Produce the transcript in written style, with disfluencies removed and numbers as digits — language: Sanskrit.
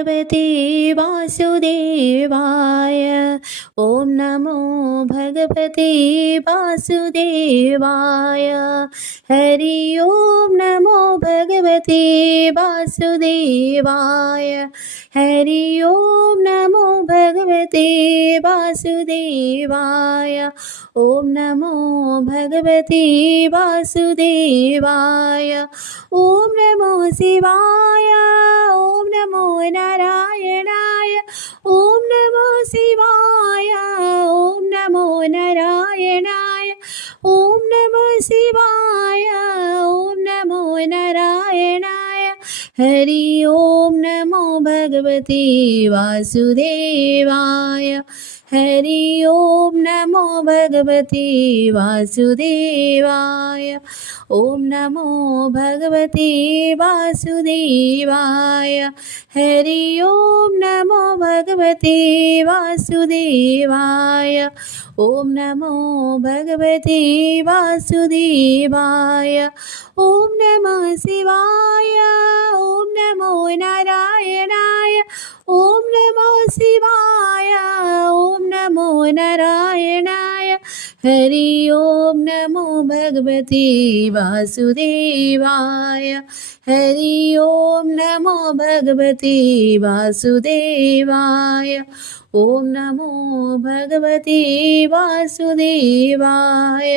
भगवते वासुदेवाय। ॐ नमो भगवते वासुदेवाय। हरि ओम नमो भगवते वासुदेवाय। हरि ओम नमो भगवते वासुदेवाय। ओम नमो भगवते वासुदेवाय। ओम नमो शिवाय। ओम नमो नारायणाय। ओम नमो शिवाय। ओम नमो नारायणाय। ओम नमो शिवाय। ओम नमो नारायणाय। हरि ओम नमो भगवते वासुदेवाय। हरि ओम नमो भगवते वासुदेवाय। ओम नमो भगवते वासुदेवाय। हरि ओम नमो भगवते वासुदेवाय। ओम नमो भगवते वासुदेवाय। ओम नमः शिवाय। ओम नमो नारायणाय। ओम नमः शिवाय। ओम नमो नारायणाय। हरि ओम नमो भगवते वासुदेवाय। हरि ओम नमो भगवते वासुदेवाय। ओम नमो भगवते वासुदेवाय।